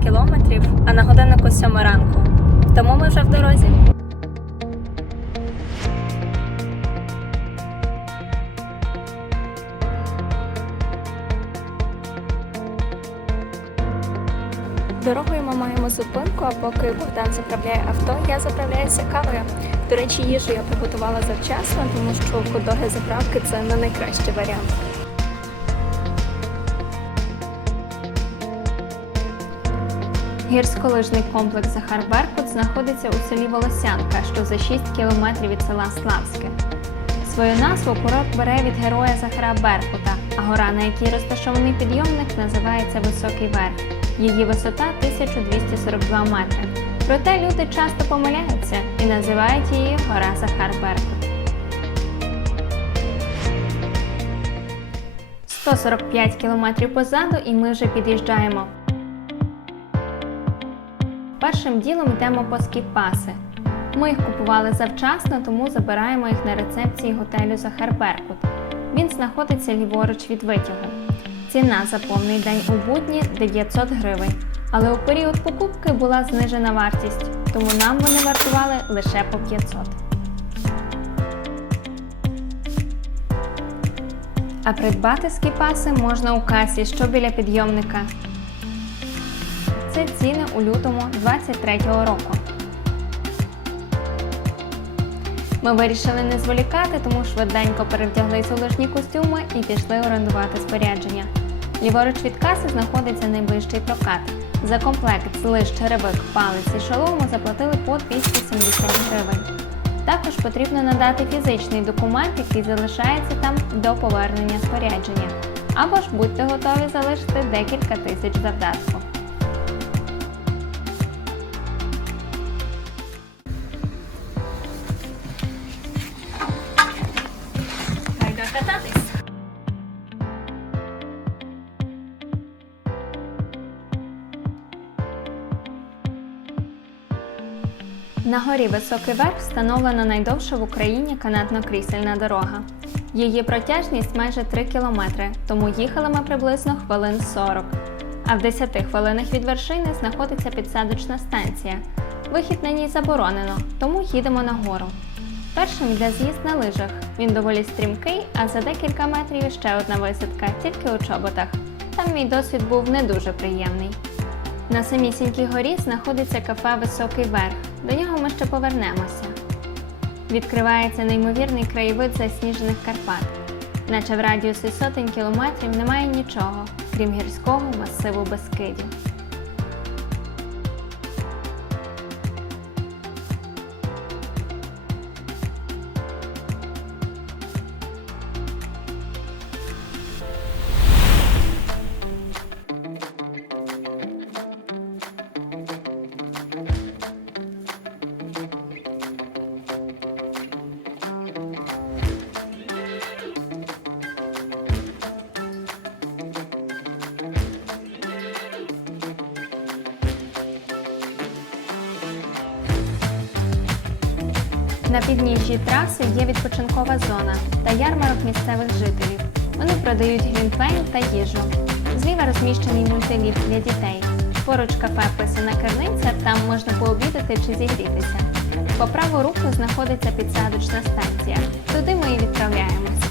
кілометрів, а на годиннику 7 ранку. Тому ми вже в дорозі. Дорогою ми маємо зупинку, а поки Богдан заправляє авто, я заправляюся кавою. До речі, їжу я приготувала завчасно, тому що ходоги заправки це не найкращий варіант. Гірськолижний комплекс Захар Беркут знаходиться у селі Волосянка, що за 6 кілометрів від села Славське. Свою назву курорт бере від героя Захара Беркута, а гора, на якій розташований підйомник, називається Високий Верх. Її висота 1242 метри. Проте люди часто помиляються і називають її гора Захар Беркут. 145 кілометрів позаду і ми вже під'їжджаємо. Першим ділом йдемо по скіпаси. Ми їх купували завчасно, тому забираємо їх на рецепції готелю Захар Беркут. Він знаходиться ліворуч від витягу. Ціна за повний день у будні 900 гривень. Але у період покупки була знижена вартість, тому нам вони вартували лише по 500. А придбати скіпаси можна у касі, що біля підйомника. Це ціни у лютому 23-го року. Ми вирішили не зволікати, тому швиденько перевдяглись у лижні костюми і пішли орендувати спорядження. Ліворуч від каси знаходиться найближчий прокат. За комплект з лиж, черевик, палиць і шолому заплатили по 270 гривень. Також потрібно надати фізичний документ, який залишається там до повернення спорядження. Або ж будьте готові залишити декілька тисяч завдатку. На горі Високий Верх встановлена найдовша в Україні канатно-крісельна дорога. Її протяжність майже 3 кілометри, тому їхали ми приблизно хвилин 40. А в 10 хвилинах від вершини знаходиться підсадочна станція. Вихід на ній заборонено, тому їдемо на гору. Першим йде з'їзд на лижах. Він доволі стрімкий, а за декілька метрів ще одна висадка, тільки у чоботах. Там мій досвід був не дуже приємний. На самісінькій горі знаходиться кафе Високий Верх. До нього ми ще повернемося. Відкривається неймовірний краєвид засніжених Карпат. Наче в радіусі сотень кілометрів немає нічого, крім гірського масиву Бескидів. На підніжжі траси є відпочинкова зона та ярмарок місцевих жителів. Вони продають глінтвейн та їжу. Зліва розміщений мультиліфт для дітей. Поруч кафе писана керниця, там можна пообідати чи зігрітися. По праву руку знаходиться підсадочна станція. Туди ми і відправляємось.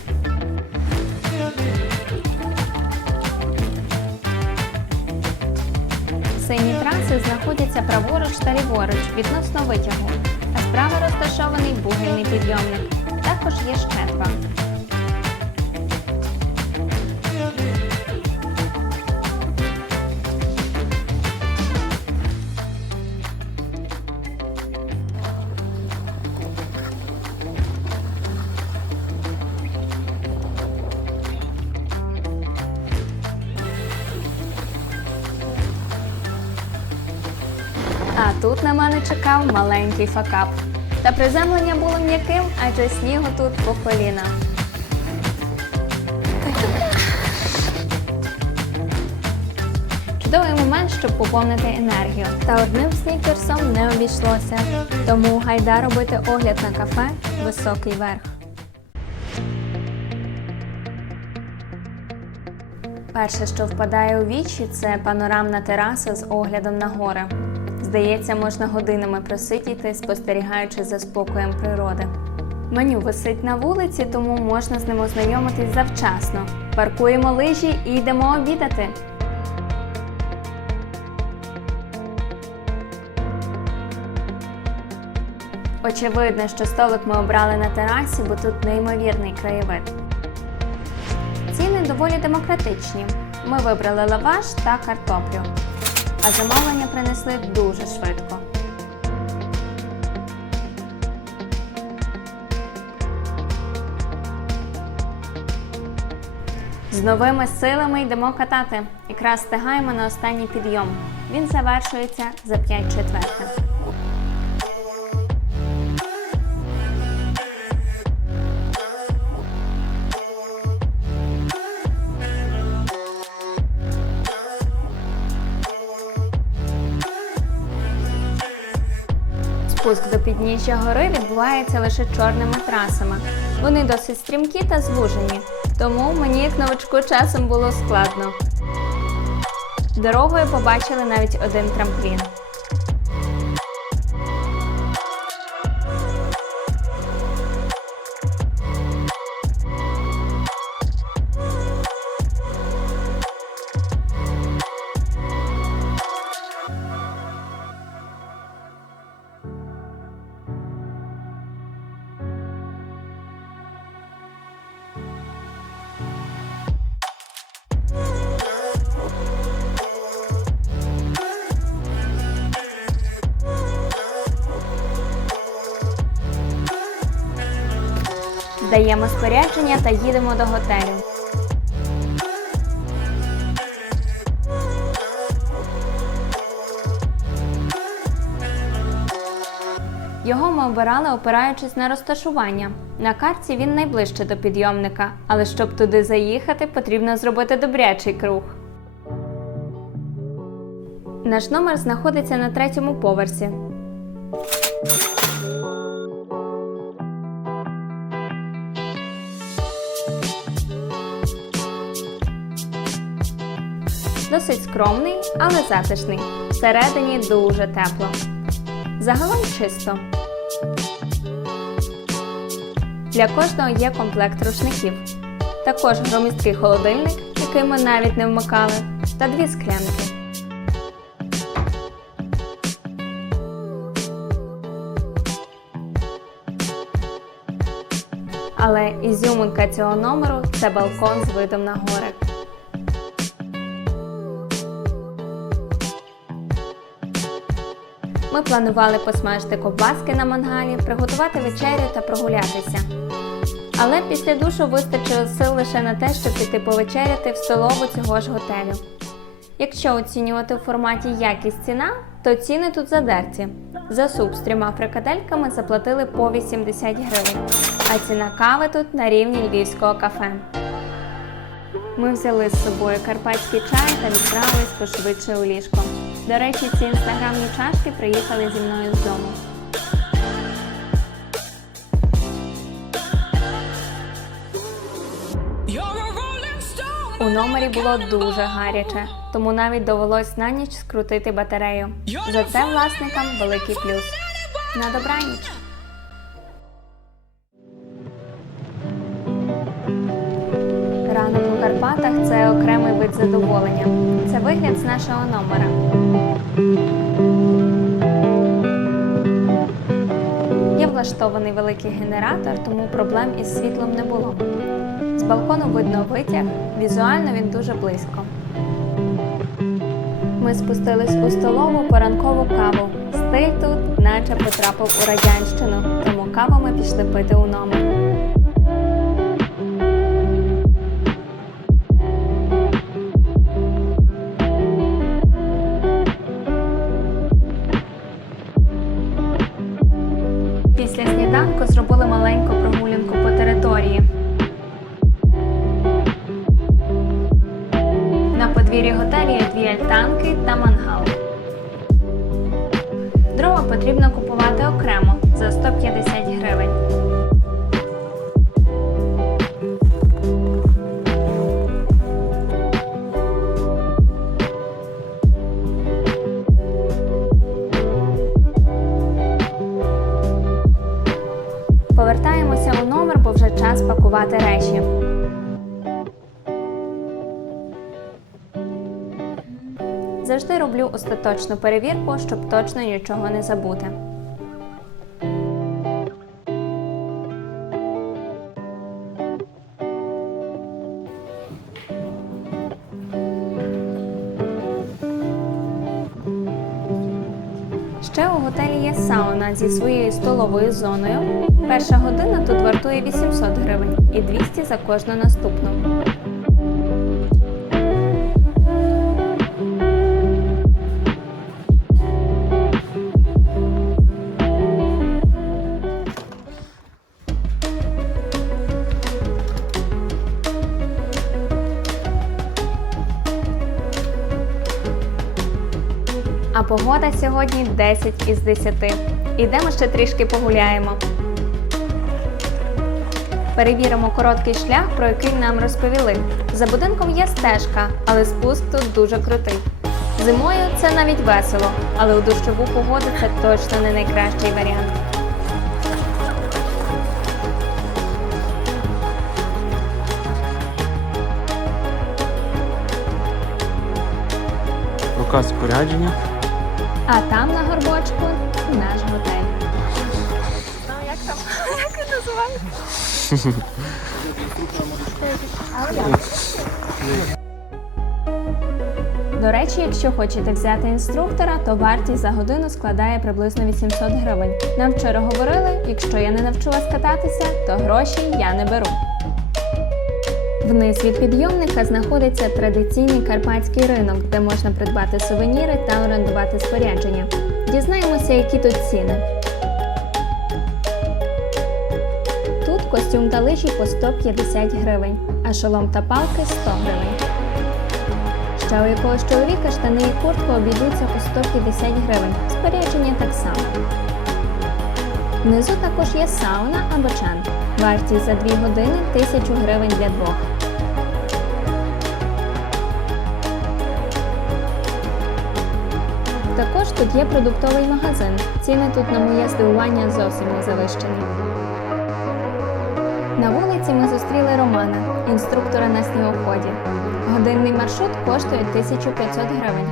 Сині траси знаходяться праворуч та ліворуч відносно витягу, справа розташований бугельний підйомник. Також є ще тут на мене чекав маленький факап. Та приземлення було м'яким, адже снігу тут по коліна. Чудовий момент, щоб поповнити енергію. Та одним снікерсом не обійшлося. Тому гайда робити огляд на кафе Високий верх. Перше, що впадає у вічі, це панорамна тераса з оглядом на гори. Здається, можна годинами просидіти, спостерігаючи за спокоєм природи. Меню висить на вулиці, тому можна з ним ознайомитись завчасно. Паркуємо лижі і йдемо обідати. Очевидно, що столик ми обрали на терасі, бо тут неймовірний краєвид. Ціни доволі демократичні. Ми вибрали лаваш та картоплю, а замовлення принесли дуже швидко. З новими силами йдемо катати. Якраз стигаємо на останній підйом. Він завершується за 5 четвертих. Спуск до підніжжя гори відбувається лише чорними трасами. Вони досить стрімкі та звужені, тому мені як новачку часом було складно. Дорогою побачили навіть один трамплін. Здаємо спорядження та їдемо до готелю. Його ми обирали, опираючись на розташування. На карті він найближче до підйомника, але щоб туди заїхати, потрібно зробити добрячий круг. Наш номер знаходиться на третьому поверсі. Досить скромний, але затишний. Всередині дуже тепло. Загалом чисто. Для кожного є комплект рушників. Також громісткий холодильник, який ми навіть не вмикали, та дві склянки. Але ізюминка цього номеру це балкон з видом на гори. Ми планували посмажити ковбаски на мангалі, приготувати вечерю та прогулятися. Але після душу вистачило сил лише на те, щоб піти повечеряти в столову цього ж готелю. Якщо оцінювати в форматі якість ціна, то ціни тут задерті. За суп з трьома фрикадельками заплатили по 80 гривень, а ціна кави тут на рівні львівського кафе. Ми взяли з собою карпатський чай та відправились пошвидше у ліжко. До речі, ці інстаграмні чашки приїхали зі мною з дому. У номері було дуже гаряче, тому навіть довелось на ніч скрутити батарею. За це власникам великий плюс. На добраніч! Ранок у Карпатах це окремий вид задоволення. Це вигляд з нашого номера. Є влаштований великий генератор, тому проблем із світлом не було. З балкону видно витяг, візуально він дуже близько. Ми спустились у столову по ранкову каву. Стиль тут, наче потрапив у радянщину, тому каву ми пішли пити у номер. Зробили маленьку прогулянку по території. На подвір'ї готелі є дві альтанки та мангал. Дрова потрібно купувати окремо за 150 гривень. збирати речі. Завжди роблю остаточну перевірку, щоб точно нічого не забути. Сауна зі своєю столовою зоною. Перша година тут вартує 800 гривень і 200 за кожну наступну. Погода сьогодні 10 із 10. Ідемо ще трішки погуляємо. Перевіримо короткий шлях, про який нам розповіли. За будинком є стежка, але спуск тут дуже крутий. Зимою це навіть весело, але у дощову погоду це точно не найкращий варіант. Рука спорядження. А там на горбочку наш готель. А як там? До речі, якщо хочете взяти інструктора, то вартість за годину складає приблизно 800 гривень. Нам вчора говорили, якщо я не навчилась кататися, то гроші я не беру. Вниз від підйомника знаходиться традиційний карпатський ринок, де можна придбати сувеніри та орендувати спорядження. Дізнаємося, які тут ціни. Тут костюм та лижі по 150 гривень, а шолом та палки 100 гривень. Ще у якогось чоловіка штани і куртка обійдуться у 150 гривень, спорядження так само. Внизу також є сауна або чан. Вартість за 2 години 1000 гривень для двох. Тут є продуктовий магазин. Ціни тут, на моє здивування, зовсім не завищені. На вулиці ми зустріли Романа, інструктора на снігоході. Годинний маршрут коштує 1500 гривень.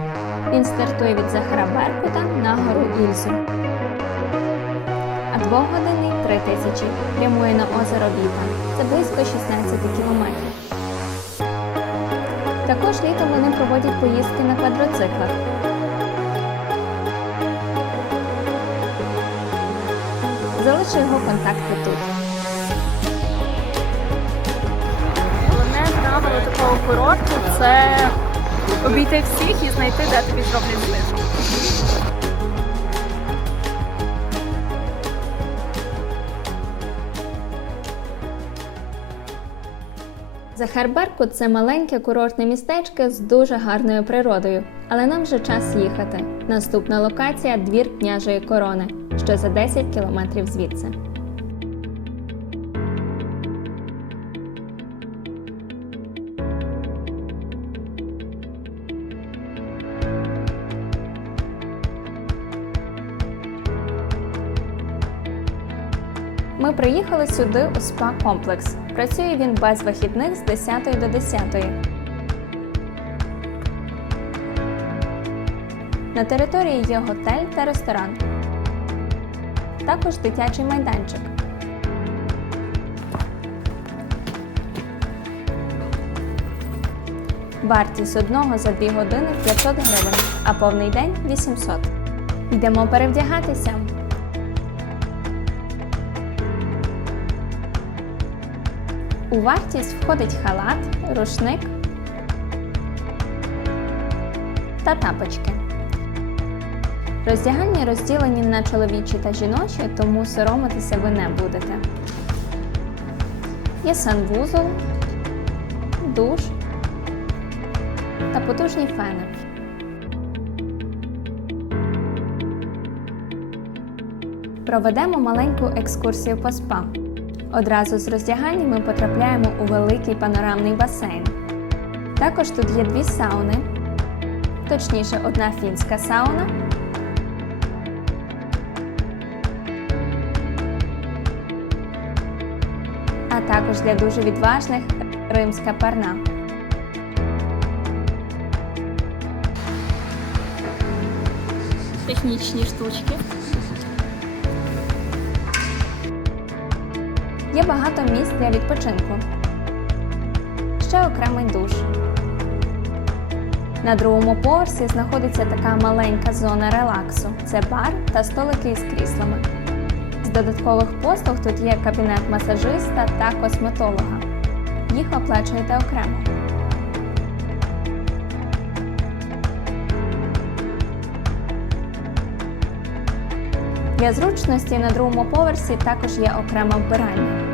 Він стартує від Захара Беркута на гору Ільзу. А двогодинний 3000 прямує на озеро Віта. Це близько 16 кілометрів. Також літом вони проводять поїздки на квадроциклах. Залишу його контакти тут. Головне правило такого курорту це обійти всіх і знайти, де тобі зроблять знижку. Захар це маленьке курортне містечко з дуже гарною природою, але нам вже час їхати. Наступна локація двір княжої корони, що за 10 кілометрів звідси. Ми приїхали сюди у спа-комплекс. Працює він без вихідних з 10 до 10. На території є готель та ресторан. Також дитячий майданчик. Вартість одного за 2 години 500 гривень, а повний день 800. Йдемо перевдягатися. У вартість входить халат, рушник та тапочки. Роздягальні розділені на чоловічі та жіночі, тому соромитися ви не будете. Є санвузол, душ та потужні фени. Проведемо маленьку екскурсію по спа. Одразу з роздягання ми потрапляємо у великий панорамний басейн. Також тут є дві сауни, точніше, одна фінська сауна. А також для дуже відважних римська парна. технічні штучки. Є багато місць для відпочинку. Ще окремий душ. На другому поверсі знаходиться така маленька зона релаксу. Це бар та столики із кріслами. З додаткових послуг тут є кабінет масажиста та косметолога. Їх оплачуєте окремо. Для зручності на другому поверсі також є окрема вбиральня.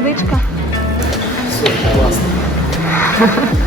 Водичка? Ще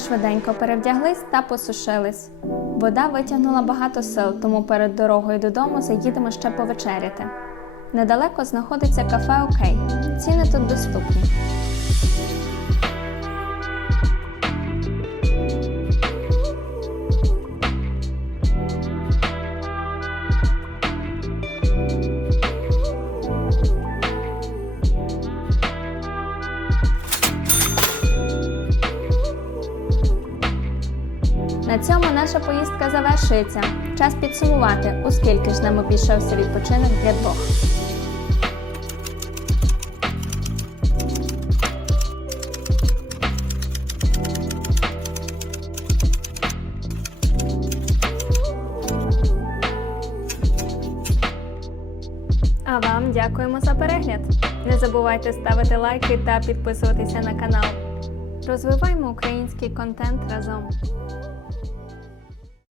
швиденько перевдяглись та посушились. Вода витягнула багато сил, тому перед дорогою додому заїдемо ще повечеряти. Недалеко знаходиться кафе Окей. Ціни тут доступні. На цьому наша поїздка завершується. Час підсумувати, у скільки ж нам обійшовся відпочинок для двох. А вам дякуємо за перегляд. Не забувайте ставити лайки та підписуватися на канал. Розвиваймо український контент разом.